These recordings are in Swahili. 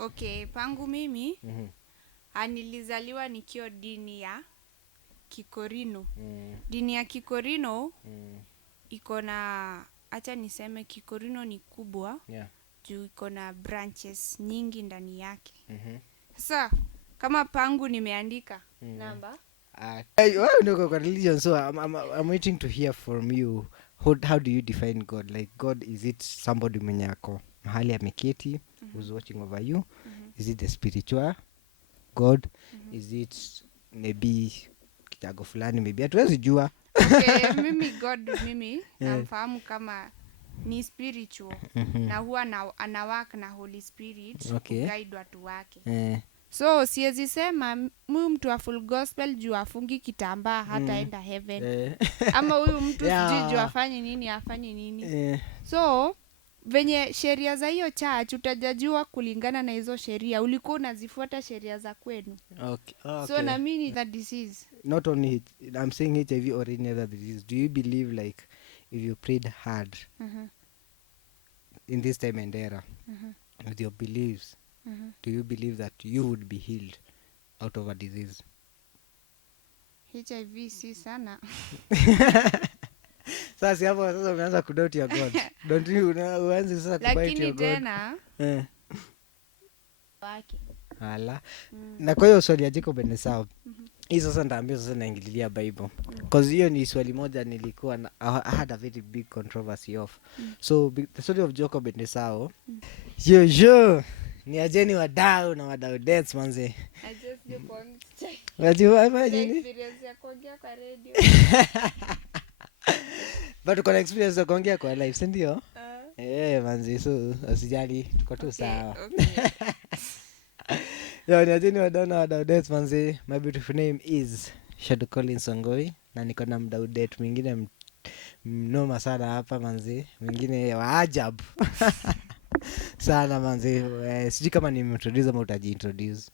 Okay, pangu mimi nilizaliwa nikiwa dini ya Kikorino. Dini ya Kikorino iko na, acha niseme Kikorino ni kubwa. Yeah. Juu iko na branches nyingi ndani yake. Sasa kama pangu nimeandika namba. No, religion. So I'm waiting to hear from you. How do you define God? Like God, is it somebody mwenye ako mahali ameketi who's watching over you? Is it the spiritual God? Is it maybe kitago fulani? Maybe hatuwezi jua. Okay, mimi God namfahamu kama ni spiritual. Na huwa anawaka na Holy Spirit kuguide watu wake. So siwezi sema huyu mtu wa full gospel juu afungi kitambaa hataenda heaven. Ama huyu mtu sijui juu afanye nini. So venye sheria za hiyo church utajajua kulingana na hizo sheria. Ulikuwa unazifuata sheria za kwenu. Okay. So na mimi that disease. Not only I'm saying HIV or any other disease. Do you believe like if you prayed hard in this time and era with your beliefs, do you believe that you would be healed out of a disease? HIV si sana. Sasa hapo sasa umeanza kudoubt your God. Don't you uanze sasa kubite your God. Lakini tena wake. Hala. Na kwa hiyo swali ya Jacob ni sawa. Hii sasa nitaambia sasa naingililia Bible. Because hiyo ni swali moja nilikuwa I had a very big controversy of. So the story of Jacob and Esau. Yo. Ni ajeni wadau na wadau dates manze. I just go point check. Wajua imagine. Experience ya kuongea kwa radio. But uko na experience ya kuongea kwa live, si ndio? Manze, so usijali tuko tu sawa. Yo, ni ajeni wadau na wadau dates manze. My beautiful name is Shadow Collins Ongoi na niko na mdau date mwingine mnoma sana hapa manze. Mwingine wa ajabu. Sana manze. Sijui kama nimeintroduce ama utajiintroduce.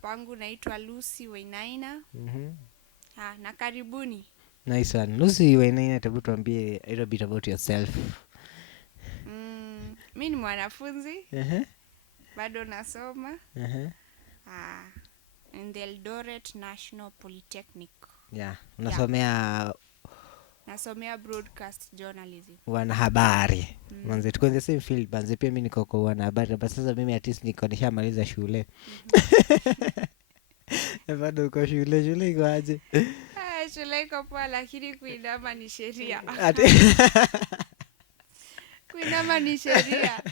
Pangu naitwa Lucy Wainaina. Na karibuni. Nice one. Lucy Wainaina, hebu tuambie a little bit about yourself. Mimi ni mwanafunzi. Bado nasoma. In the Eldoret National Polytechnic. Yeah. Unasomea nasomea broadcast journalism. Wanahabari. Manze tuko in the same field. Manze pia mimi niko kwa wanahabari. But sasa mimi at least niko nishamaliza shule. Bado uko shule iko aje? Shule iko poa lakini kuinama ni sheria. Kuinama ni sheria.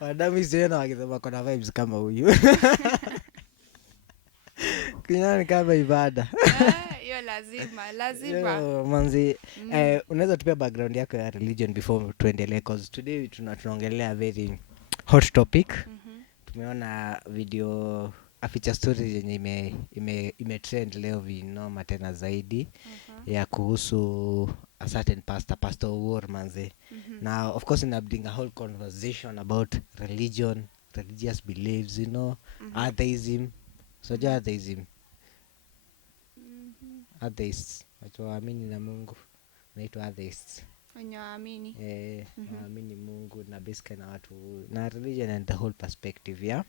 Wadami siona wakisema kuna vibes kama huyu. Kuinama ni kama ibada. Hiyo lazima. Manzi, unaweza tupia background yako ya religion before tuendelee, cause today tunaongelea very hot topic. Tumeona video a feature story yenye ime trend leo vinoma tena zaidi ya kuhusu a certain pastor war manzi. Now of course in a whole conversation about religion, religious beliefs, atheism. So atheism. Atheists, watu waamini na Mungu. Naitwa atheists. Wenye waamini. Waamini Mungu na basically na watu na religion and the whole perspective, yeah.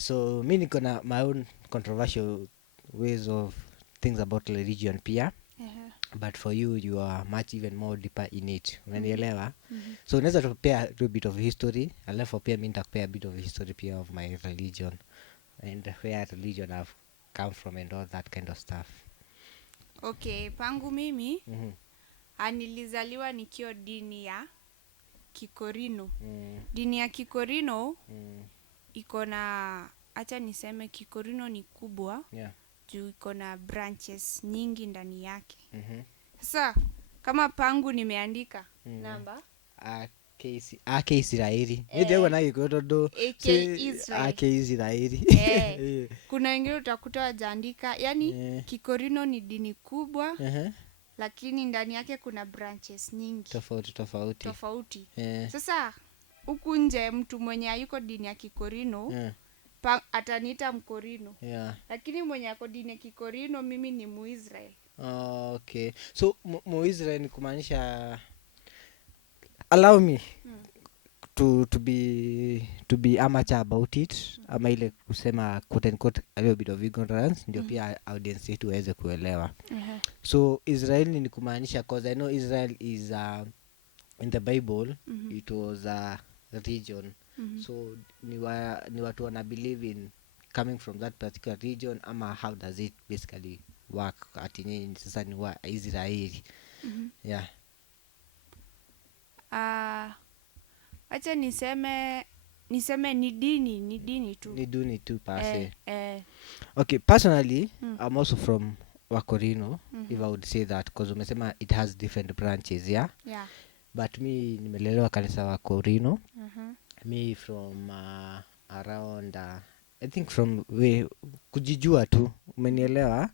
So mimi niko na my own controversial ways of things about religion pia. But for you are much even more deeper in it. Unanielewa? So unaweza tupea a bit of history, alafu pia mimi nitakupea a bit of history pia of my religion and where religion have come from and all that kind of stuff. Okay, pangu mimi nilizaliwa nikiwa dini ya Kikorino. Dini ya Kikorino iko na, acha niseme Kikorino ni kubwa. Juu iko na branches nyingi ndani yake. Sasa kama pangu nimeandika namba AK Israeli. Ndio na iko todo. AK Israeli. Kuna wengine utakuta wajaandika, yani Kikorino ni dini kubwa. Lakini ndani yake kuna branches nyingi. Tofauti. Sasa huku nje mtu mwenye hayuko dini ya Kikorino ataniita Mkorino. Lakini mwenye ako dini ya Kikorino mimi ni Muisrael. Okay. So Muisrael ni kumaanisha allow me to be amateur about it, ama ile kusema quote and quote a little bit of ignorance, ndio pia audience yetu waweze kuelewa. So Israel ni kumaanisha, cause I know Israel is in the Bible it was a region. So ni watu wana believe in coming from that particular region, ama how does it basically work ati nini sasa ni wa Israeli? Yeah. Acha niseme ni dini tu. Ni dini tu pase. Okay, personally I'm also from Wakorino, if I would say that, because umesema it has different branches, yeah? Yeah. But me nimelelewa kanisa Wakorino. Me from around I think from kujijua tu, umenielewa?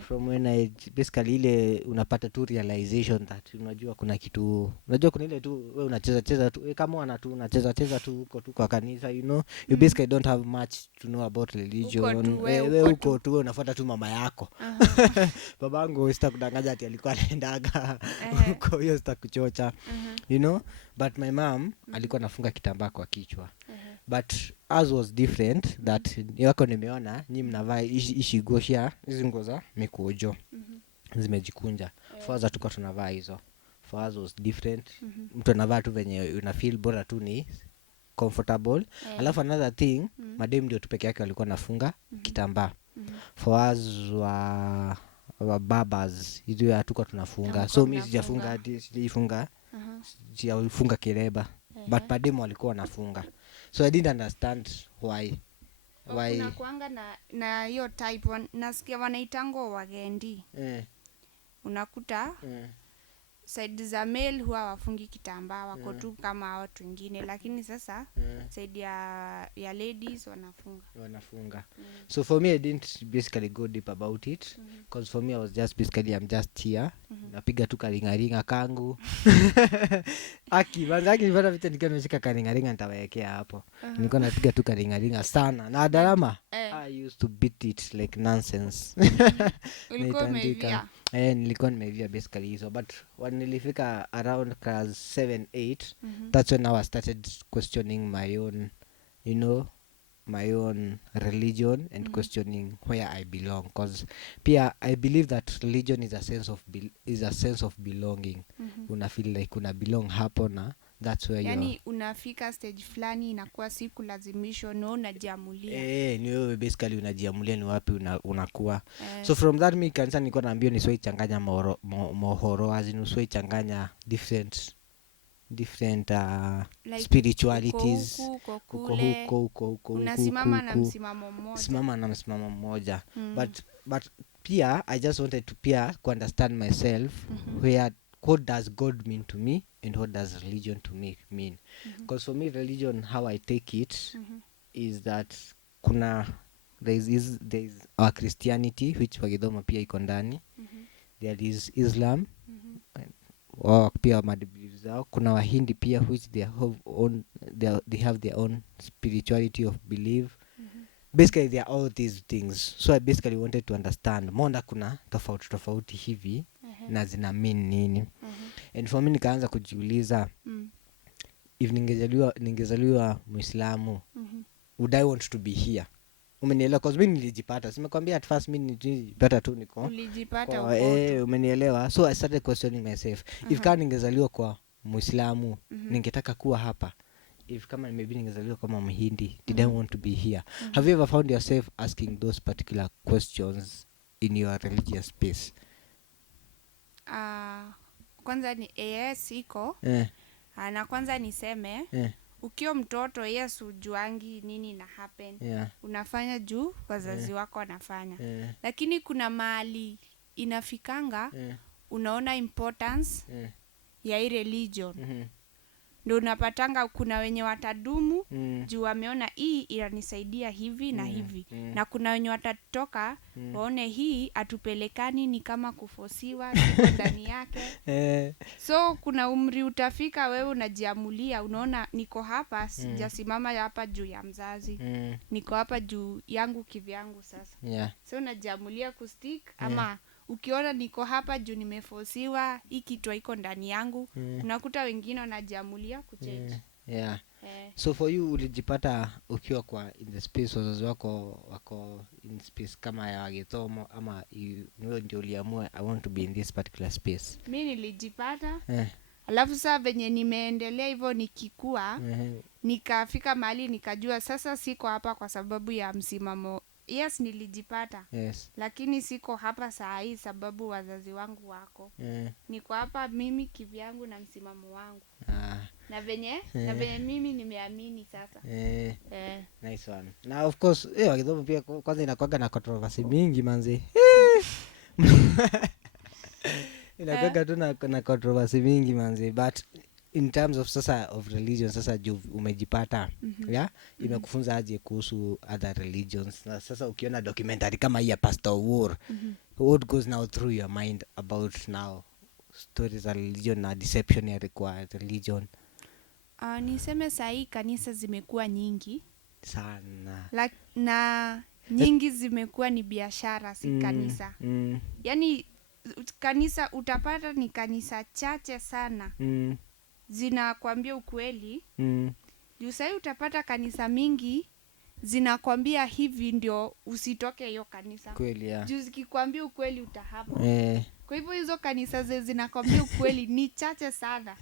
From when I basically ile unapata tu realization that unajua kuna kitu, unajua kuna ile tu wewe unacheza tu kama wana tu unacheza tu huko tu kwa kanisa, you know, you basically don't have much to know about religion. Wewe huko tu unafuata tu mama yako. Babangu sitakudanganya ati alikuwa anaendaga huko, hiyo sitakuchocha, you know, but my mom alikuwa anafunga kitambaa kwa kichwa. But as was different that yako nimeona nyinyi mnavaa ishigosha hizo nguo za mikojo zimejikunja. For us tulikuwa tunavaa hizo. For us was different. Mtu anavaa tu venye una feel bora tu ni comfortable. Alafu another thing, madem ndio tu peke yake walikuwa nafunga kitambaa. For us wa babas hizo hatukuwa tunafunga. So mimi sijafunga sijafunga kireba. But madem walikuwa wanafunga. So I didn't understand why. Kuna kuanga na hiyo type nasikia wanaitango wagendi. Unakuta side za male huwa wafungi kitambaa, wako tu kama watu wengine, lakini sasa side ya ladies wanafunga. So for me I didn't basically go deep about it, because for me I was just basically I'm just here. Napiga tu karingaringa kangu. Manzaki nipata vitu nikiwa nimeshika karingaringa nitawekea hapo. Nilikuwa napiga tu karingaringa sana. Na darama I used to beat it like nonsense. Ulikuwa umeivia? Nilikuwa nimeivia basically hizo, but when nilifika around class 7-8, that's when I started questioning my own, you know, my own religion and questioning where I belong, because pia I believe that religion is a sense of belonging. Una feel like una belong hapo, na that's where yani unafika stage fulani inakuwa si kulazimishwa, no, unajiamulia. Ni wewe basically unajiamulia ni wapi unakuwa. So from that me kanisa nilikuwa naambia nisiwe changanya mohoro as in usiwe changanya different like spiritualities huko unasimama na msimamo mmoja. But pia I just wanted to pia understand myself, what does God mean to me and what does religion to me mean. Because for me religion, how I take it is that there is our Christianity, which Wagidoma pia iko ndani. There is Islam, pia madibili zao. Kuna Wahindi pia, which they have their own spirituality of belief. Basically they are all these things. So I basically wanted to understand monda kuna tofauti hivi na zina mean nini. And for me nikaanza kujiuliza, if ningezaliwa Muislamu, would I want to be here? Umenielewa? Cause mimi nilijipata, simekwambia at first mimi nilijipata tu niko ulijipata umenielewa. So I started questioning myself, if kama ningezaliwa kwa Muislamu ningetaka kuwa hapa. If kama maybe ningezaliwa kama Mhindi, did I want to be here? Have you ever found yourself asking those particular questions in your religious space? Kwanza ni yes iko. Na kwanza niseme ukiwa mtoto Yesu juangi nini na happen. Unafanya juu wazazi wako wanafanya. Lakini kuna mahali inafikanga unaona importance ya hii religion. Ndio unapatanga kuna wenye watadumu juu wameona hii inanisaidia hivi na hivi. Na kuna wenye watatoka waone hii atupelekani, ni kama kufosiwa ndani yake. So kuna umri utafika wewe unajiamulia, unaona niko hapa sijasimama hapa juu ya mzazi. Niko hapa juu yangu kivyangu sasa. So unajiamulia kustick ama ukiona niko hapa juu nimefosiwa, hii kitu iko ndani yangu, unakuta wengine wanajiamulia kuchange. Yeah. So for you ulijipata ukiwa kwa in the space, wazazi wako wako in space kama ya Githomo, ama wewe ndio uliamua I want to be in this particular space? Mi nilijipata alafu saa venye nimeendelea hivyo nikikua nikafika mahali nikajua sasa siko hapa kwa sababu ya msimamo. Yes, nilijipata. Yes. Lakini siko hapa saa hii sababu wazazi wangu wako. Niko hapa mimi kivyangu na msimamo wangu. Na venye mimi nimeamini sasa. Nice one. Now of course, Githomo pia kwanza inakuwaga na controversy mingi manzi. Inakuwaga tu na controversy mingi manzi, but in terms of sasa of religion, sasa juu umejipata imekufunza aje kuhusu other religions? Na sasa ukiona documentary kama hii ya Pastor War, what goes now through your mind about now stories za religion na deception ya religion? Niseme sahii kanisa zimekuwa nyingi sana na nyingi zimekuwa ni biashara, si kanisa. Yani kanisa utapata ni kanisa chache sana zinakwambia ukweli. Juu sahii utapata kanisa mingi zinakwambia hivi ndio usitoke hiyo kanisa. Kweli ya. Juu zikikwambia ukweli utahama. Kwa hivyo hizo kanisa zinakwambia ukweli ni chache sana.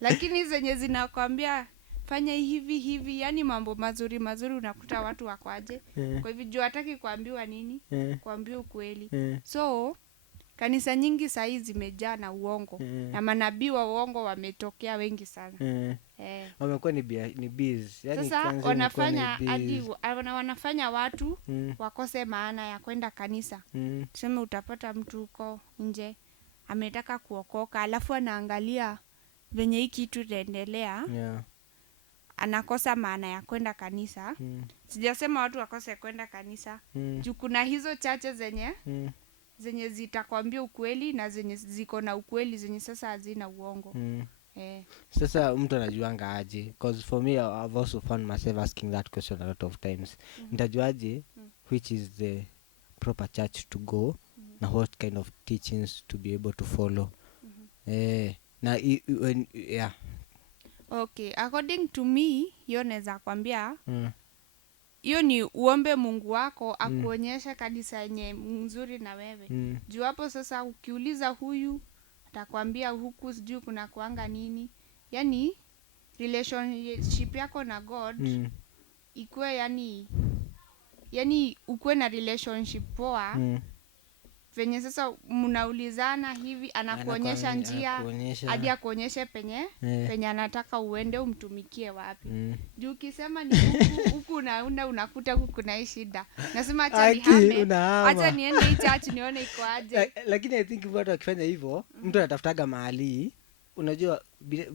Lakini zenye zinakwambia fanya hivi, yani mambo mazuri unakuta watu wako aje. Kwa hivyo juu hataki kuambiwa nini? Kuambiwa ukweli. So kanisa nyingi sahii zimejaa na uongo. Na manabii wa uongo wametokea wengi sana. Wamekuwa ni biz. Yani sasa wanafanya watu wakose maana ya kwenda kanisa. Tuseme utapata mtu huko nje ametaka kuokoka, alafu anaangalia venye hii kitu itaendelea. Anakosa maana ya kwenda kanisa. Sijasema watu wakose kwenda kanisa. Juu kuna hizo chache zenye zitakwambia ukweli na zenye ziko na ukweli, zenye sasa hazina uongo. Sasa mtu anajuanga aje? Because for me I've also found myself asking that question a lot of times. Nitajuaje which is the proper church to go na what kind of teachings to be able to follow? Na Okay, according to me hiyo naweza kwambia hiyo ni uombe Mungu wako akuonyeshe kanisa yenye nzuri na wewe. Juu hapo sasa ukiuliza huyu atakwambia huku sijui kuna kuanga nini. Yani relationship yako na God ikuwe yani ukuwe na relationship poa. Venye sasa mnaulizana hivi anakuonyesha njia hadi akuonyeshe penye anataka uende umtumikie wapi. Juu ukisema ni huku unakuta huku kuna hii shida. Nasema acha nihame, acha niende hii church nione iko aje. Lakini I think watu wakifanya hivyo, mtu anatafutaga mahali. Unajua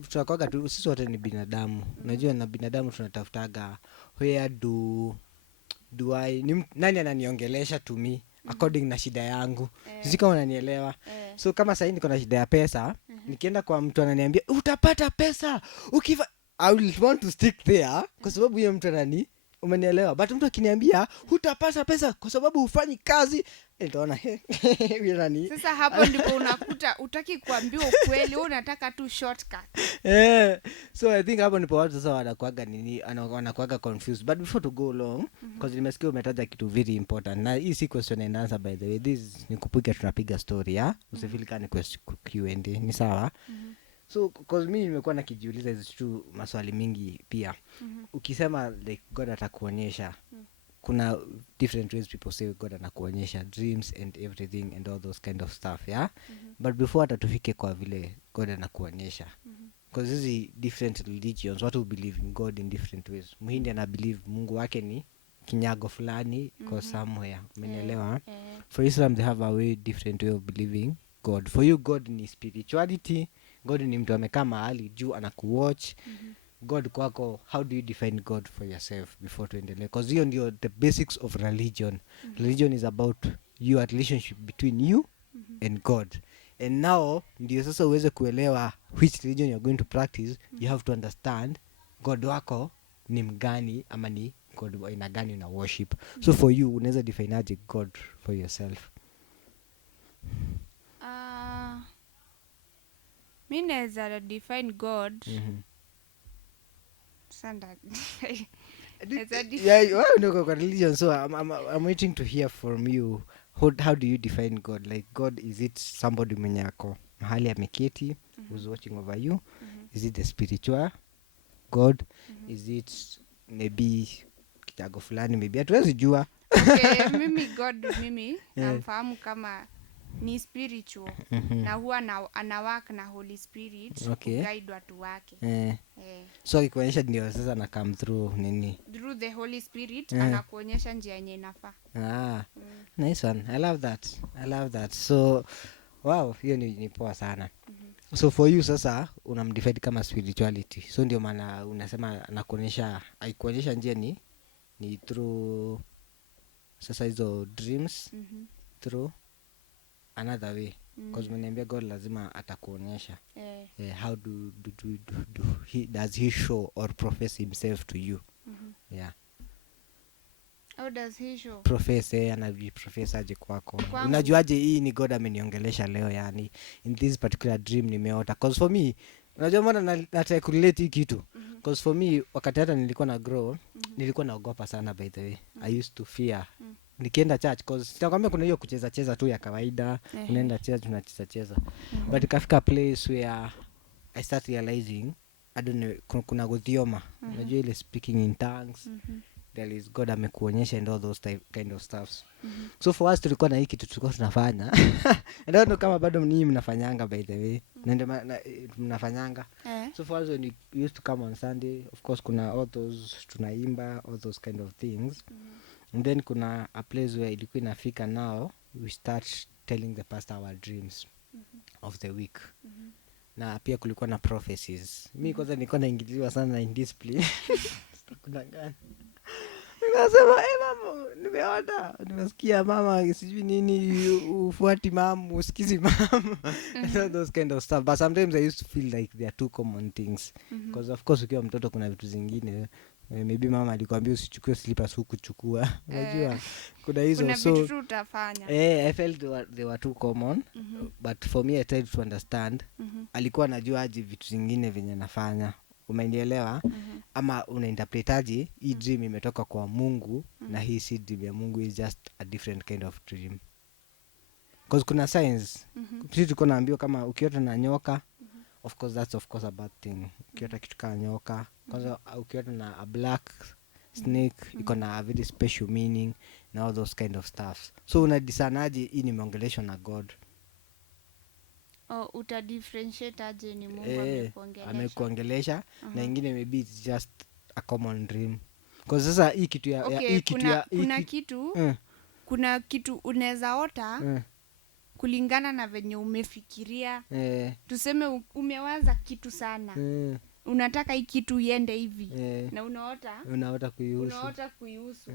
tunakuwaga tu sisi wote ni binadamu. Unajua na binadamu tunatafutaga where do I nani ananiongelesha to me according na shida yangu. Sisi kama unanielewa. So kama sasa niko na shida ya pesa, nikienda kwa mtu ananiambia utapata pesa ukifa, I will want to stick there kwa sababu yeye mtu umenielewa. But mtu akiniambia hutapata pesa kwa sababu hufanyi kazi, nitaona sasa hapo ndipo unakuta utaki kuambiwa ukweli, wewe unataka tu shortcut. So I think hapo ndipo watu sasa wanakuaga confused. But before to go along, because nimesikia umetaja kitu very important, na hii si question and answer by the way, this ni kupiga tunapiga story usifeel kama ni Q&A, ni sawa? So because mimi nimekuwa nakijiuliza hizo tu maswali mingi pia. Ukisema like God atakuonyesha, kuna different ways people say God anakuonyesha dreams and everything and all those kind of stuff, but before atatufike kwa vile God anakuonyesha, because hizi different religions watu believe in God in different ways. Muhindi ana believe Mungu wake ni kinyago fulani kwa somewhere, umenielewa? For Islam they have a way different way of believing God. For you God ni spirituality. God ni mtu amekaa mahali juu anakuwatch. God kwako, how do you define God for yourself before tuendelee? Because hiyo ndio the basics of religion. Religion is about your relationship between you and God. And now ndio sasa uweze kuelewa which religion you're going to practice. You have to understand God wako ni mgani ama ni God aina gani una worship. So for you unaweza define aje God for yourself? Mimi naweza define God Sanda. Yeah, well, no, religion. So I'm waiting to hear from you. How do you define God? Like God, is it somebody mwenye ako mahali ameketi who's watching over you? Is it the spiritual God? Is it maybe kitago fulani? Maybe hatuwezi jua. Okay, mimi God namfahamu kama ni spiritual na huwa anawak na Holy Spirit kuguide watu wake. So ikuonyesha ndio sasa na come through nini? Through the Holy Spirit anakuonyesha njia yenye inafaa. Nice one. I love that. So wow, hiyo ni poa sana. So for you sasa unamdefine kama spirituality. So ndio maana unasema aikuonyesha njia ni through sasa hizo dreams through another way. Because umeniambia God lazima atakuonyesha. How does he show or profess himself to you? Yeah. How does he show? Profess, anajiprofess aje kwako. Unajuaje hii ni God ameniongelesha leo, yani in this particular dream nimeota? Because for me, unajua mbona nataka kurelate hii kitu? Because for me, wakati hata nilikuwa na grow, nilikuwa naogopa sana by the way. I used to fear. Nikienda church, because sitakwambia kuna hiyo kucheza tu ya kawaida, unaenda church unacheza. But ikafika place where I start realizing, I don't know, kuna gothioma. Unajua ile speaking in tongues. There is God amekuonyesha and all those kind of stuffs. So for us tulikuwa na hii kitu tulikuwa tunafanya. I don't know kama bado ninyi mnafanyanga by the way. Ndio mnafanyanga. So for us when we used to come on Sunday, of course kuna all those tunaimba, all those kind of things. And then kuna a place where ilikuwa inafika now we start telling the pastor our dreams of the week. Na pia kulikuwa na prophecies. Mimi kwanza nilikuwa naingiliwa sana in display. Kuna gani? Nikasema, mama, nimeona, nimesikia mama, sijui nini, ufuati mama, usikizi mama. And those kind of stuff. But sometimes I used to feel like they are two common things. Because of course ukiwa mtoto kuna vitu zingine. Maybe mama alikwambia usichukue slippers huku chukua. Unajua, kuna hizo. Kuna vitu tu utafanya. I felt they were too common. But for me I tried to understand. Alikuwa anajua aje vitu zingine venye nafanya. Umenielewa? Ama unainterpretaje hii dream imetoka kwa Mungu na hii si dream ya Mungu, is just a different kind of dream. Because kuna signs. Sisi tuko naambiwa kama ukiota na nyoka, of course that's of course a bad thing. Ukiota kitu kama nyoka, kwanza ukiota na a black snake, iko na a very special meaning na all those kind of stuff. So unadisanaje hii nimeongeleshwa na God? Utadifferentiate aje ni Mungu amekuongelesha na ingine maybe it's just a common dream. Because sasa hii kitu kuna kitu unaweza ota kulingana na venye umefikiria. Tuseme umewaza kitu sana. Unataka hii kitu iende hivi. Na unaota kuihusu.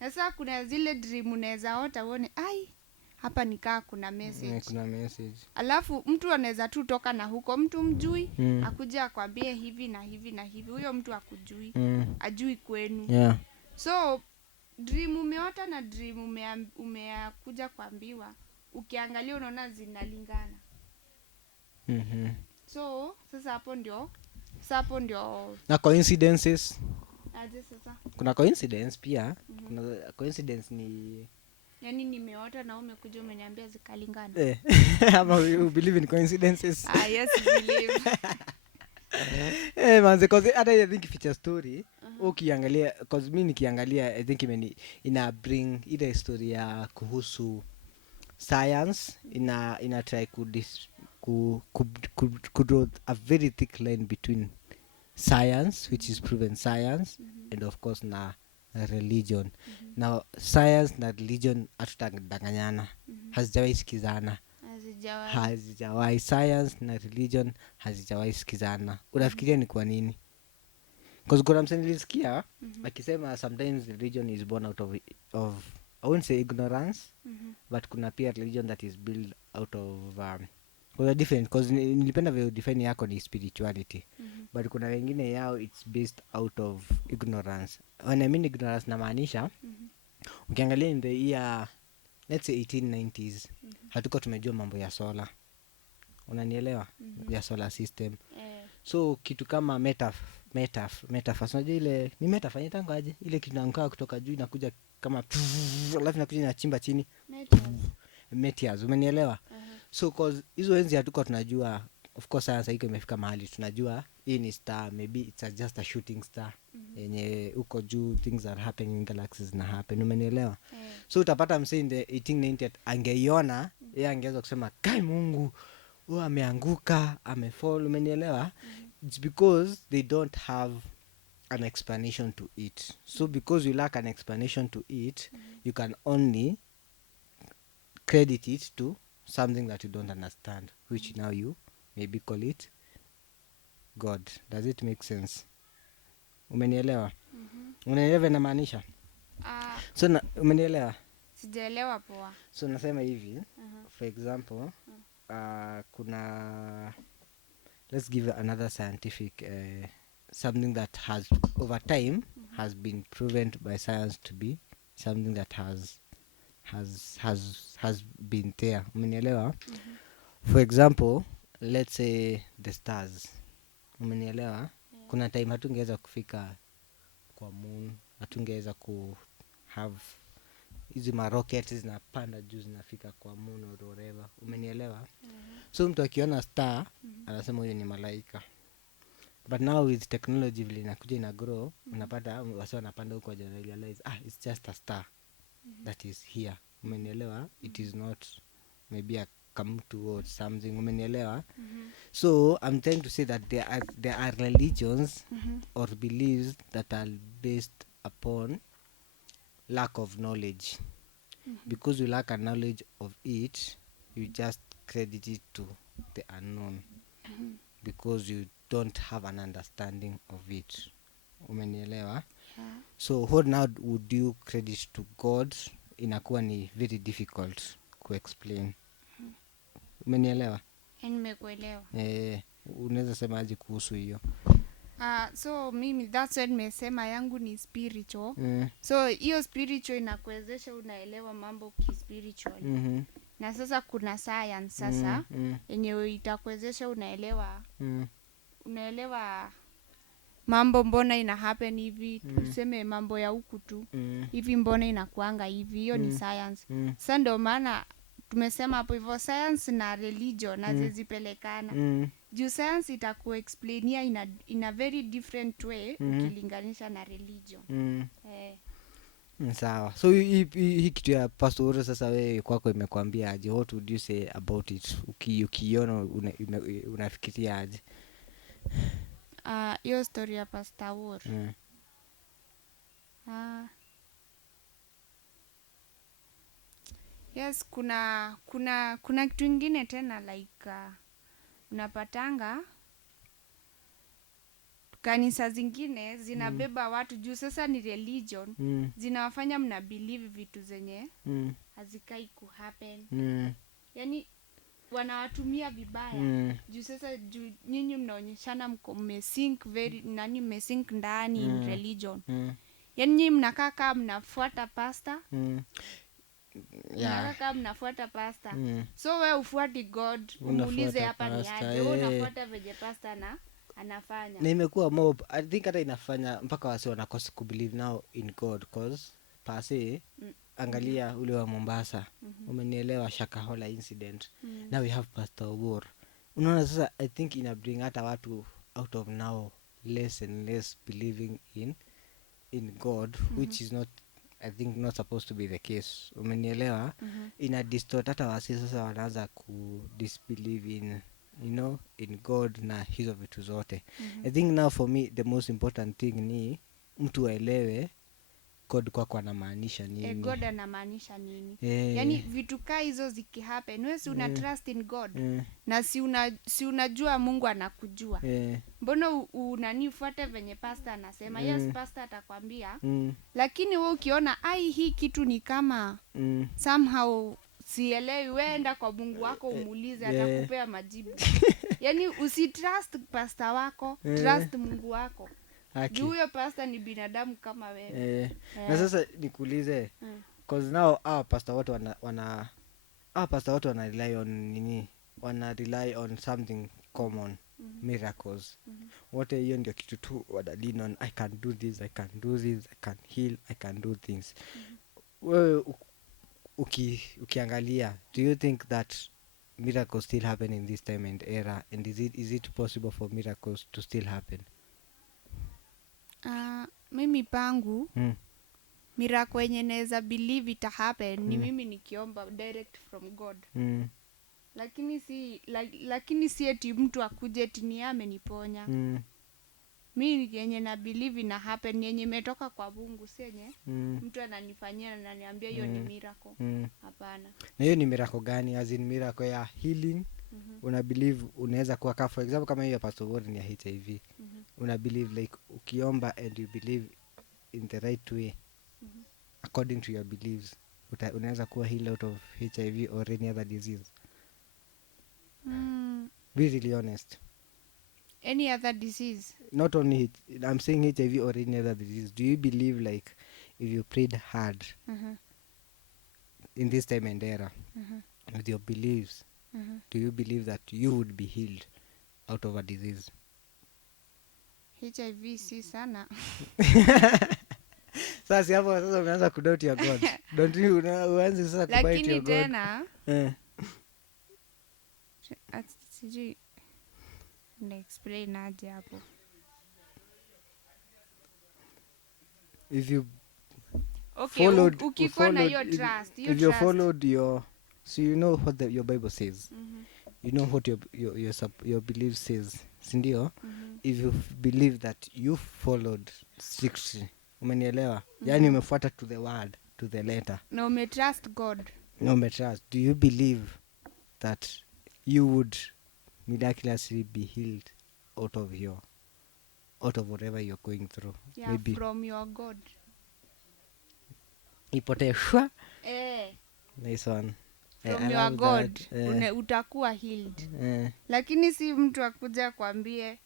Na sasa kuna zile dream unaweza ota uone hapa nikaa kuna message. Kuna message. Alafu mtu anaweza tu toka na huko, mtu mjui, akuja akwambie hivi na hivi na hivi. Huyo mtu akujui, ajui kwenu. So dream umeota na dream umekuja kuambiwa, ukiangalia unaona zinalingana. So sasa hapo ndio na coincidences. Aje sasa? Kuna coincidence pia. Kuna coincidence ni yani nimeota na umekuja umeniambia zikalingana. Ama you believe in coincidences? Yes, believe. Manze, cause hata I think feature story ukiangalia, cause mimi nikiangalia I think ina bring ile story ya kuhusu science, ina try ku draw a very thick line between science, which is proven science, and of course na religion. Now science na religion hatutadanganyana. Hazijawahi sikizana. Hazijawahi. Science na religion hazijawahi sikizana. Unafikiria ni kwa nini? Because kuna msanii nilisikia akisema sometimes religion is born out of I won't say ignorance, but kuna pia religion that is built out of kuna different, because nilipenda vile define yako ni spirituality. But kuna wengine yao it's based out of ignorance. When I mean ignorance namaanisha ukiangalia in the year let's say 1890s hatuko tumejua mambo ya solar. Unanielewa? Ya solar system. So kitu kama metaphors. Unajua ile ni metaphor inaitwa aje? Ile kitu inaanguka kutoka juu inakuja kama alafu inakuja inachimba chini. Meteors, umenielewa? So cause hizo enzi hatuko tunajua, of course science haiko imefika mahali tunajua hii ni star, maybe it's just a shooting star yenye uko juu, things are happening in galaxies na happen, umenielewa? So utapata msee in the 1890 angeiona yeye angeweza kusema kai Mungu huyu ameanguka, amefall, umenielewa? It's because they don't have an explanation to it. So because you lack an explanation to it, you can only credit it to something that you don't understand, which now you maybe call it God. Does it make sense? Umenielewa? Unaelewa inamaanisha? So umenielewa? Sijaelewa poa. So nasema hivi, for example, kuna, let's give another scientific something that has over time has been proven by science to be something that has been there. Umenielewa? For example, let's say the stars. Umenielewa? Kuna time hatungeweza kufika kwa moon, hatungeweza ku have hizi ma rockets zinapanda juu zinafika kwa moon or whatever. Umenielewa? So mtu akiona star anasema huyo ni malaika. But now with technology vile inakuja ina grow, unapata wase wanapanda huko wajana realize it's just a star that is here. Umenielewa? It is not maybe a come towards something. Umenielewa? So I'm trying to say that there are religions or beliefs that are based upon lack of knowledge. Because you lack a knowledge of it, you just credit it to the unknown. Because you don't have an understanding of it. Umenielewa? So what now would you credit to God? Inakuwa ni very difficult to explain. Umenielewa? Nimekuelewa. Unaweza sema aje kuhusu hiyo? So mimi that's why nimesema yangu ni spiritual. So hiyo spiritual inakuwezesha unaelewa mambo kispiritual. Na sasa kuna science sasa yenye itakuwezesha unaelewa unaelewa mambo mbona ina happen hivi, tuseme mambo ya huku tu hivi mbona inakuanga hivi, hiyo ni science. Sasa ndio maana tumesema hapo hivyo science na religion nazizipelekana. Juu science itakuexplainia in a very different way ukilinganisha na religion. Sawa. So hii kitu ya pastor sasa wewe kwako imekwambia aje? What would you say about it? Ukiona unafikiria aje? Hiyo story ya Pastor War. Yes, kuna kitu ingine tena like unapatanga kanisa zingine zinabeba watu juu sasa ni religion, zinawafanya mna believe vitu zenye hazikai ku happen. Yani wanawatumia vibaya juu sasa nyinyi mnaonyeshana mko mmesink very mmesink ndani in religion. Yani nyinyi mnakaa kama mnafuata pastor. Kama mnafuata pastor. So wewe ufuati God, umuulize hapa ni aje. Wewe unafuata veje pastor na anafanya. Na imekuwa mob, I think hata inafanya mpaka wasi wanakosa kubelieve now in God cause pase angalia ule wa Mombasa. Umenielewa Shakahola incident. Now we have Pastor War. Unaona sasa I think ina bring hata watu out of now less and less believing in God, which is not, I think, not supposed to be the case. Umenielewa? Ina distort hata wasi sasa wanaanza ku disbelieve in in God na hizo vitu zote. I think now for me the most important thing ni mtu aelewe God kwako anamaanisha nini. God anamaanisha nini? Yani vitu kaa hizo zikihappen, wewe si una trust in God. Na si unajua Mungu anakujua. Mbona unanifuate venye pastor anasema? Yes, pastor atakwambia. Lakini wewe ukiona hii kitu ni kama somehow sielewi, wewe enda kwa Mungu wako umuulize, atakupea majibu. Yani usitrust pastor wako, trust Mungu wako. Juu huyo pastor ni binadamu kama wewe. Na sasa nikuulize, cause now pastor wote wana rely on wana rely on something common. miracles. Wote hiyo ndio kitu tu wadalini on, I can do this, I can do this, I can heal, I can do things. Wewe ukiangalia, do you think that miracles still happen in this time and era, and is it possible for miracles to still happen? Mimi pangu miracle yenye naweza believe ita happen ni mimi nikiomba direct from God. Lakini si eti mtu akuje eti ni ameniponya. Mimi yenye na believe ina happen yenye imetoka kwa Mungu, si yenye mtu ananifanyia na ananiambia hiyo ni miracle. Hapana. Na hiyo ni miracle gani? As in miracle ya healing. Una believe unaweza kuwa kama, for example, kama hiyo Pastor Warren ya HIV. Una believe like ukiomba and you believe in the right way, according to your beliefs, unaweza kuwa healed out of HIV or any other disease. Be really honest. Any other disease? Not only I'm saying HIV or any other disease. Do you believe like if you prayed hard in this time and era with your beliefs, do you believe that you would be healed out of a disease? HIV si sana. Sasa hapo sasa umeanza kudoubt your God. Don't you uanze sasa kubite your God. Lakini tena sijui explain aje hapo. If you followed, ukikuwa na your trust, if you followed your, so you know what your Bible says. You know what your belief says. Sindio? If you believe that you followed strictly, umenielewa? Yani umefuata to the word, to the letter. No umetrust God. No umetrust. Do you believe that you would miraculously be healed out of whatever you're going through? Yeah, maybe from your God. Ipotee shwa. Nice one. From your God utakuwa healed. Lakini si mtu akuja kwambie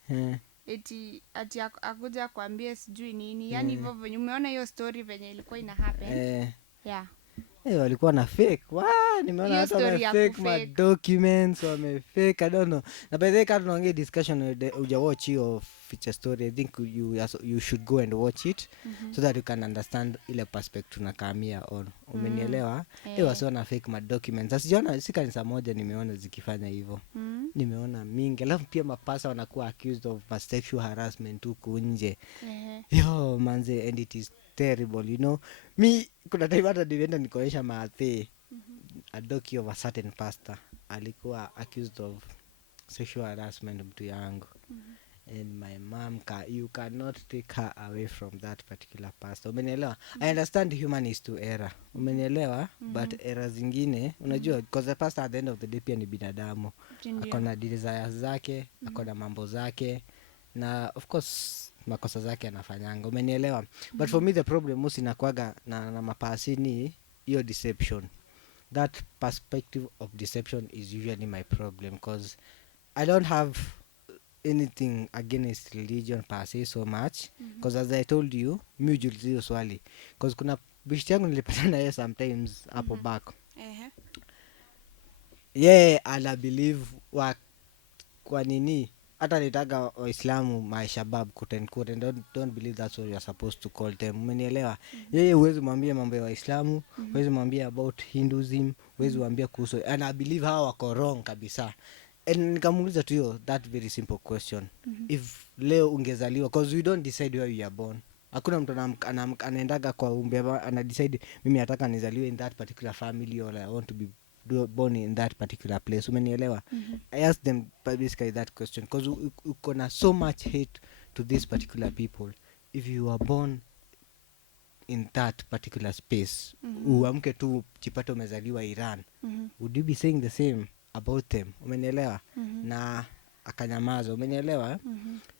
eti akuja kwambie sijui nini. Yani hivyo venye umeona hiyo story venye ilikuwa ina happen. Yeah. Walikuwa na fake. Nimeona hata fake my documents, fake, I don't know. Na by the way, kama tunaongea discussion uja watch hiyo feature story, I think you should go and watch it so that you can understand ile perspective tunakamia on. Umenielewa? Wasi wana fake my documents. Sijaona si kanisa moja nimeona zikifanya hivyo. Nimeona mingi. Alafu pia mapasa wanakuwa accused of sexual harassment huko nje. Yo manze, and it is terrible, you know. Mi kuna time hata nilienda nikoesha maathe a docu of a certain pastor alikuwa accused of sexual harassment mtu yangu. And my mom you cannot take her away from that particular pastor. Umenielewa? I understand human is to error. Umenielewa? But error zingine unajua because the pastor at the end of the day pia ni binadamu. Akona desires zake, akona mambo zake, na of course makosa zake anafanyanga. Umenielewa? But for me the problem most inakuaga na mapasini hiyo deception. That perspective of deception is usually my problem because I don't have anything against religion per se so much because as I told you mi ujulizi swali because kuna bishti yangu nilipata na yeye sometimes hapo back. Ala believe kwa nini hata nitaga Waislamu mashabab quote don't believe that's what you're supposed to call them. Umenielewa? Yeye huwezi mwambia mambo ya Waislamu, huwezi mwambia about Hinduism, huwezi mwambia kuhusu, and I believe hawa wako wrong kabisa. And nikamuuliza tu hiyo that very simple question. If leo ungezaliwa, because we don't decide where you are born. Hakuna mtu anaendaga kwa umbeba ana decide mimi nataka nizaliwe in that particular family or I want to be born in that particular place. Umenielewa? I asked them basically that question because uko na so much hate to these particular people. If you are born in that particular space, uamke tu chipata umezaliwa Iran, would you be saying the same about them? Umenielewa? Na akanyamaza. Umenielewa?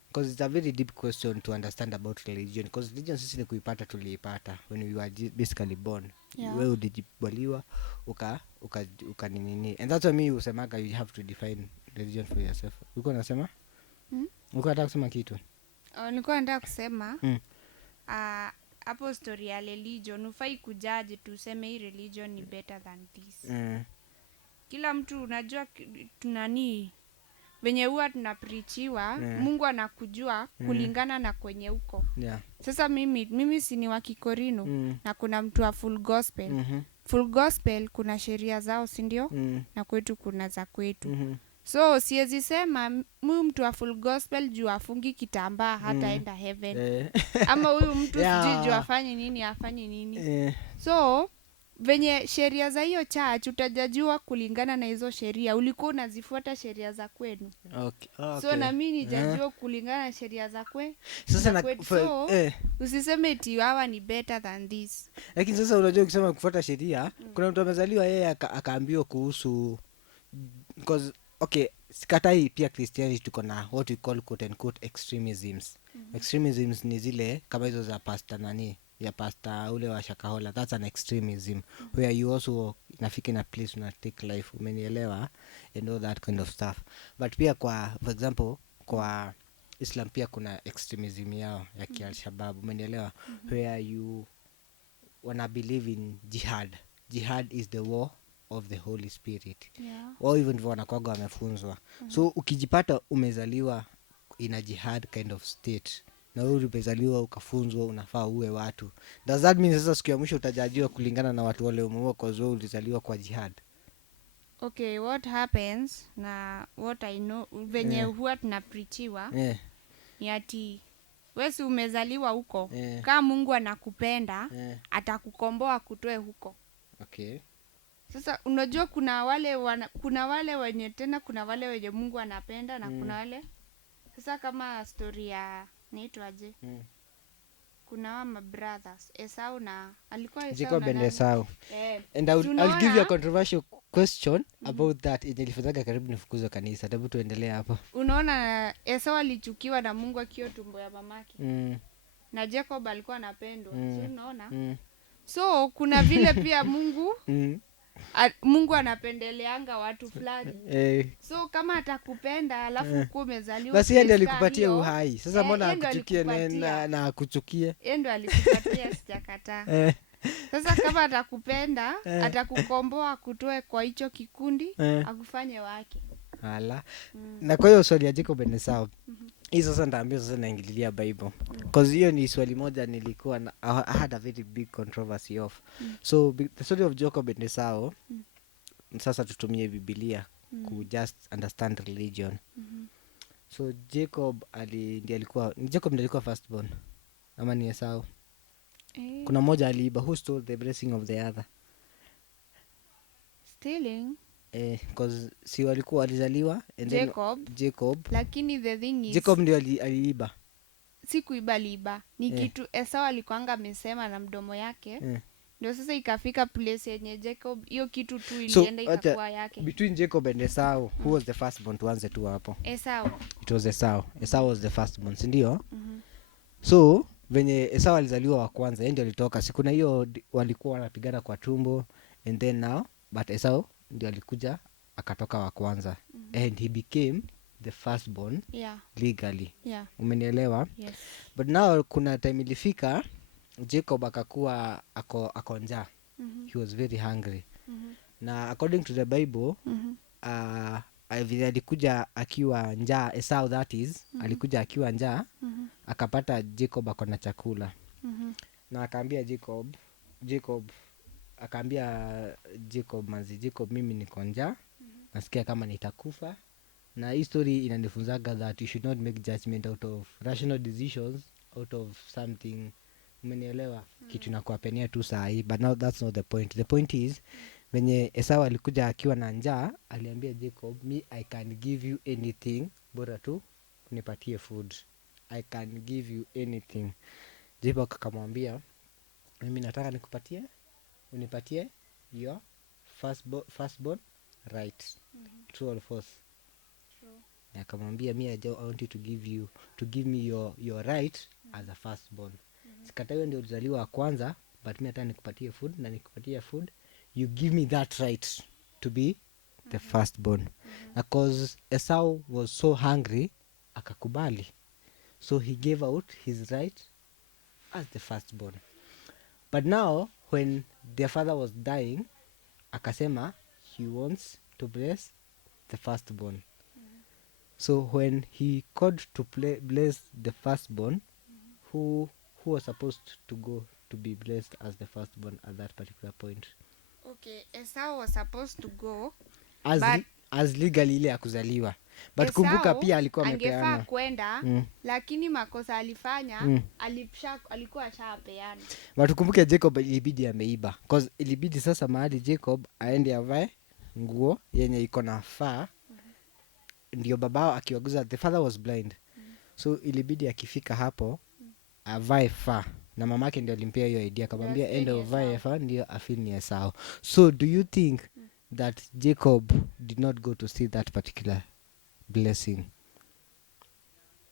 Because it's a very deep question to understand about religion, because religion sisi ni kuipata tuliipata when we were basically born. Wewe ulijibaliwa uka nini, and that's why me usemaga you have to define religion for yourself. Uko unasema? Uko nataka kusema kitu? Nilikuwa nataka kusema hapo story ya religion ufai kujaji tuseme hii religion ni better than this. Kila mtu unajua tunani venye huwa tunaprichiwa Mungu anakujua kulingana na kwenye uko. Sasa mimi si ni wa Kikorino na kuna mtu wa full gospel. Full gospel kuna sheria zao, si ndio? Na kwetu kuna za kwetu. So siwezi sema huyu mtu wa full gospel juu afungi kitambaa hataenda heaven. Ama huyu mtu sijui juu afanye nini. So venye sheria za hiyo church utajajua kulingana na hizo sheria. Ulikuwa unazifuata sheria za kwenu. So na mimi nijajua kulingana na sheria za kwetu. So usiseme eti hawa ni better than this. Lakini sasa unajua ukisema kufuata sheria, kuna mtu amezaliwa yeye akaambiwa kuhusu, because sikatai pia Christianity tuko na what we call quote and quote extremisms. Extremisms ni zile kama hizo za pastor ya pastor ule wa Shakahola. That's an extremism where you also inafika in a place una take life, umenielewa, and all that kind of stuff. But pia for example kwa Islam pia kuna extremism yao ya Al-Shabaab, umenielewa, where you wanna believe in jihad is the war of the Holy Spirit. Wao hivyo ndivyo wanakuwaga wamefunzwa. So ukijipata umezaliwa in a jihad kind of state, na wewe umezaliwa ukafunzwa unafaa uwe watu, does that mean sasa siku ya mwisho utajajiwa kulingana na watu wale umeoa kwa sababu ulizaliwa kwa jihad? Okay, what happens na what I know venye huwa tunapreachiwa ni ati wewe si umezaliwa huko, kama Mungu anakupenda atakukomboa kutoe huko. Sasa unajua kuna wale wenye tena kuna wale wenye Mungu anapenda na kuna wale sasa kama story ya naitwaje? Kuna wa brothers Esau na alikuwa Esau Jacob and Esau. And I'll give you a controversial question about that. Nilifanyaga karibu nifukuzwe kanisa. Hebu tuendelee hapo. Unaona Esau alichukiwa na Mungu akiwa tumbo ya mamake. Na Jacob alikuwa anapendwa. So unaona? So kuna vile pia Mungu anapendeleanga watu fulani. So kama atakupenda alafu uko umezaliwa basi yeye ndiye alikupatia uhai. Sasa mbona akuchukie na akuchukie? Yeye ndiye alikupatia, sijakataa. Sasa kama atakupenda atakukomboa kutoe kwa hicho kikundi akufanye wake. Na kwa hiyo swali ya Jacob and Esau hii sasa nitaambia sasa naingililia Bible, because hiyo ni swali moja nilikuwa I had a very big controversy of. So the story of Jacob and Esau, sasa tutumie Biblia ku just understand religion. So Jacob ndiye alikuwa firstborn ama ni Esau? Kuna mmoja aliiba. Who stole the blessing of the other? Stealing? Because si walikuwa alizaliwa and Jacob. Lakini the thing is Jacob ndio aliiba. Si kuiba liiba. Ni kitu Esau alikuanga amesema na mdomo yake. Ndio sasa ikafika place yenye Jacob hiyo kitu tu ilienda ikakuwa yake. Between Jacob and Esau, who was the firstborn? Tuanze tu hapo. Esau. It was Esau. Esau was the firstborn, si ndio? So venye Esau alizaliwa wa kwanza, yeye ndio alitoka. Siku na hiyo walikuwa wanapigana kwa tumbo, and then now but Esau ndio alikuja akatoka wa kwanza. And he became the firstborn legally. Umenielewa? Yes. But now kuna time ilifika Jacob akakuwa ako njaa. He was very hungry. Na according to the Bible vile alikuja akiwa njaa, Esau that is, alikuja akiwa njaa, akapata Jacob ako na chakula. Na akaambia Jacob, mimi niko njaa, nasikia kama nitakufa. Na hii story inanifunzaga that you should not make judgment out of rational decisions, out of something, umenielewa, kitu nakuapenia tu saa hii. But now that's not the point. The point is venye Esau alikuja akiwa na njaa, aliambia Jacob, me I can give you anything, bora tu unipatie food. I can give you anything. Jacob akamwambia, mimi nataka unipatie your firstborn right. True or false? True. Akamwambia, me I want you to give me your right as a firstborn. Sikata wewe ndio ulizaliwa wa kwanza, but mimi nataka nikupatie food, na nikupatie food, you give me that right to be the firstborn. Because Esau was so hungry, akakubali. So he gave out his right as the firstborn. But now when their father was dying, akasema he wants to bless the firstborn. So when he called to bless the firstborn, who was supposed to go to be blessed as the firstborn at that particular point? Okay, Esau was supposed to go, as legally ile ya kuzaliwa, but kumbuka pia alikuwa angefaa kwenda lakini makosa alifanya alikuwa ashapeana. But kumbuke Jacob ilibidi ameiba, cause ilibidi sasa mahali Jacob aende avae nguo yenye iko na faa, ndio babao akiwaguza. The father was blind, so ilibidi akifika hapo avae faa, na mamake ndio alimpea hiyo idea, akamwambia ende uvae faa ndio afeel ni Esau. So do you think that Jacob did not go to see that particular blessing?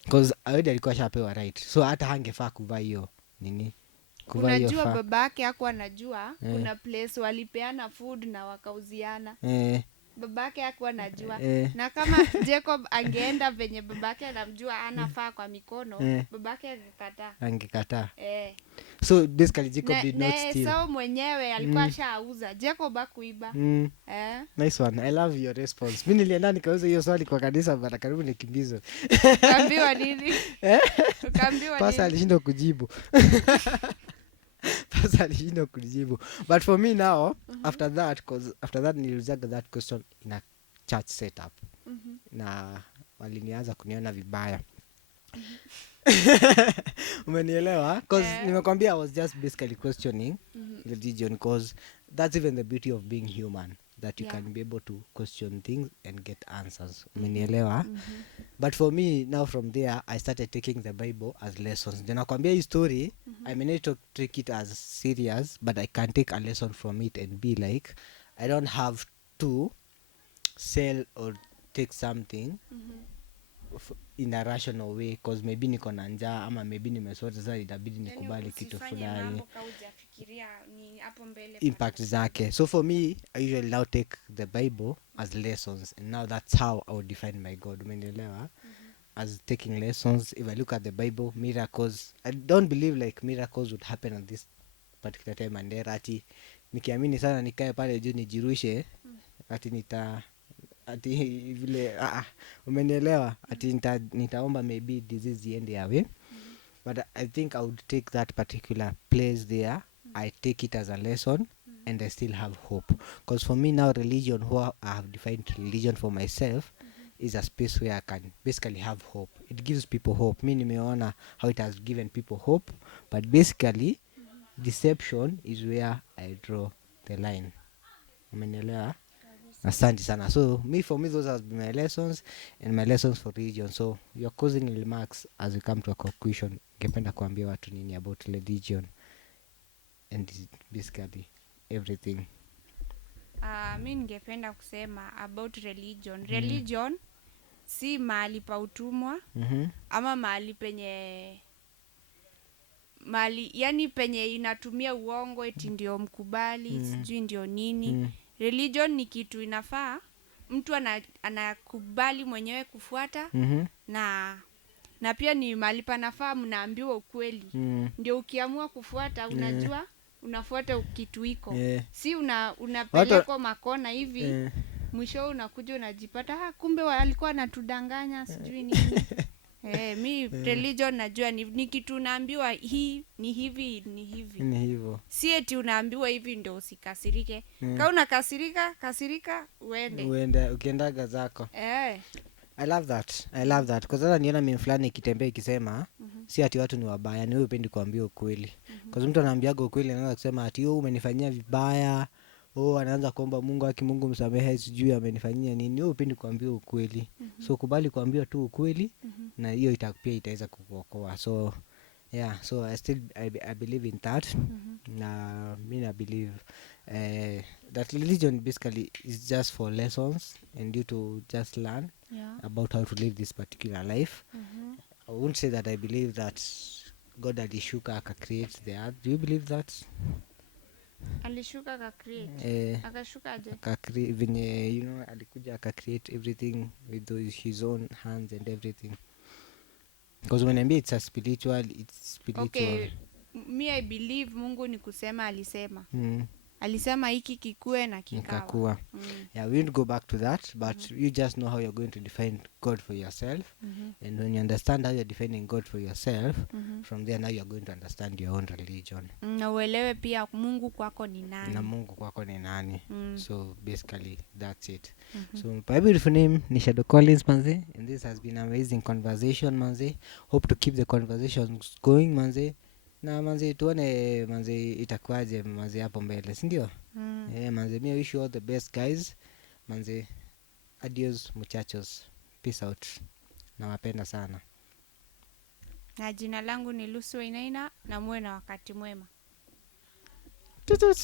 Because already alikuwa shapewa right, so hata hangefaa kuvaa hiyo nini. Unajua babake hakuwa anajua kuna place walipeana food na wakauziana. Babake hakuwa anajua. Na kama Jacob angeenda venye babake anamjua anafaa kwa mikono, babake angekataa. So basically Jacob did not steal. So mwenyewe alikuwa shauza. Jacob hakuiba. Nice one. I love your response. Mimi nilienda nikauza hiyo swali kwa kanisa bara karibu nikimbizwe. Kaambiwa nini? Kaambiwa nini? Pasa alishindwa kujibu. But for me now, after that niliuzaga that question in a church setup. Na walinianza kuniona vibaya. Umenielewa? Because nimekwambia I was just basically questioning religion, because that's even the beauty of being human, that you can be able to question things and get answers. Umenielewa? But for me now, from there I started taking the Bible as lessons. Then nakwambia hii story, I may not take it as serious, but I can take a lesson from it and be like, I don't have to sell or take something in a rational way, because maybe niko na njaa ama maybe nimesota, sasa itabidi nikubali kitu fulani, impact zake. So for me, I usually now take the Bible as lessons, and now that's how I would define my God. Umenielewa? As taking lessons. If I look at the Bible, miracles, I don't believe like miracles would happen at this particular time and there, ati nikiamini sana nikae pale juu nijirushe ati vile umenielewa, ati nitaomba maybe disease iende away. But I think I would take that particular place there, I take it as a lesson, and I still have hope. Because for me now, religion, who I have defined religion for myself, is a space where I can basically have hope. It gives people hope. Mi nimeona how it has given people hope, but basically deception is where I draw the line. Umenielewa? Asante sana. So for me those have been my lessons, and my lessons for religion. So your closing remarks as we come to a conclusion, ngependa kuambia watu nini about religion and basically everything? Mi ningependa kusema about religion. Religion si mahali pa utumwa ama mahali yani penye inatumia uongo eti ndio mkubali, sijui ndio nini. Religion ni kitu inafaa mtu anakubali mwenyewe kufuata, na pia ni mahali panafaa mnaambiwa ukweli. Ndio ukiamua kufuata unajua unafuata kitu iko. Si unapelekwa makona hivi, mwisho unakuja unajipata kumbe walikuwa natudanganya sijui nini. Mi religion najua ni kitu unaambiwa hii ni hivi ni hivi. Ni hivyo. Si eti unaambiwa hivi ndio usikasirike. Kama kasirika uende ukiendaga zako. I love that. Kwa sababu niona mimi fulani ikitembea ikisema si ati watu ni wabaya, ni wewe upendi kuambia ukweli. Kwa sababu mtu anaambiaga ukweli anaanza kusema ati umenifanyia vibaya. Anaanza kuomba Mungu msamehe, sijui amenifanyia nini. Wewe upendi kuambia ukweli. So kubali kuambia tu ukweli, na hiyo pia itaweza kukuokoa. So yeah, so I believe in that. Na mimi I believe that religion basically is just for lessons and you to just learn about how to live this particular life. I won't say that I believe that God alishuka akacreate the earth. Do you believe that? Alishuka akacreate. Akashukaje? Venye alikuja akacreate everything with his own hands and everything. Because when I mean it's spiritual. Okay, me I believe Mungu ni kusema alisema. alisema hiki kikue na kikakuwa. Yeah, we won't go back to that, but you just know how you're going to define God for yourself. And when you understand how you're defining God for yourself, from there now you're going to understand your own religion. Na uelewe pia Mungu kwako ni nani. Na Mungu kwako ni nani. So basically that's it. So my beautiful name ni Shadow Collins manze, and this has been an amazing conversation manze. Hope to keep the conversations going manze. Na manze tuone manze itakuwaje manze hapo mbele, si ndio? Manze me wish you all the best guys. Manze adios muchachos. Peace out. Nawapenda sana. Na jina langu ni Lucy Wainaina na muwe na wakati mwema. Tutut.